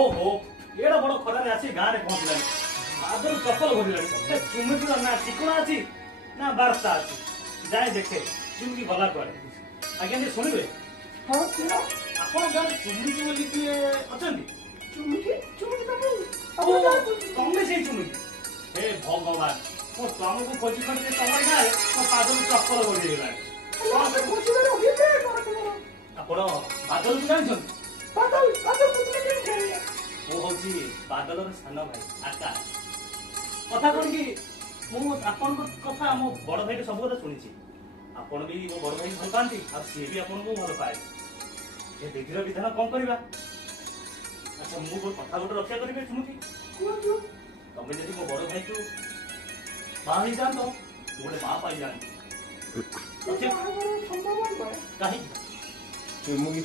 ଓହୋ ଏଡା ବଡ ଖରାରେ ଆସି ଗାଁରେ ପହଞ୍ଚିଲାଣି। ବାଦଲ ଚପଲ ଘୋରିଲାଣି। ଚୁମୁକିର ନା ଠିକଣା ଅଛି ନା ବାର୍ତ୍ତା ଅଛି। ଯାଏ ଦେଖେ ଚୁମୁକି ଗଲା କୁଆଡେ। ଆଜ୍ଞା ଟିକେ ଶୁଣିବେ, ହଁ କିଏ? ଆପଣ ଗାଁରେ ଚୁମୁକି ବୋଲି କିଏ ଅଛନ୍ତି? ଚୁମୁକି? ଚୁମୁକି ତମେ? ଓ ତମେ ସେଇ ଚୁମୁକି। ହେ ଭଗବାନ, ମୋ ସ୍ୱାମୀକୁ ଖୋଜି ଖୋଜି ତମ ଗାଁରେ ମୋ ପାଦରୁ ଚପଲ ଘୋରିଗଲାଣି। ଆପଣ ବାଦଲକୁ ଜାଣିଛନ୍ତି? ବାଦଲ ବୁଝିଲେ କେମିତି ଜାଣିଲେ? ମୁଁ ହଉଛି ବାଦଲର ସାନ ଭାଇ ଆକାଶ। କଥା କଣ କି ମୁଁ ଆପଣଙ୍କ କଥା ମୋ ବଡ ଭାଇଠୁ ସବୁ କଥା ଶୁଣିଛି। ଆପଣ ବି ମୋ ବଡ ଭାଇକୁ ଭଲ ପାଆନ୍ତି ଆଉ ସିଏ ବି ଆପଣଙ୍କୁ ଭଲ ପାଏ। ଏ ବିଧିର ବିଧାନ କଣ କରିବା? ଆଚ୍ଛା ମୁଁ କଥା ଗୋଟେ ରକ୍ଷା କରିବି ଚୁମୁକି। କୁହନ୍ତୁ। ତମେ ଯଦି ମୋ ବଡ ଭାଇକୁ ବାହା ହେଇଯାଆନ୍ତ ମୁଁ ଗୋଟେ ମା ପାଇଯାଆନ୍ତି। ସମ୍ଭବ ନୁହେଁ। କାହିଁକି? ଚୁମୁକି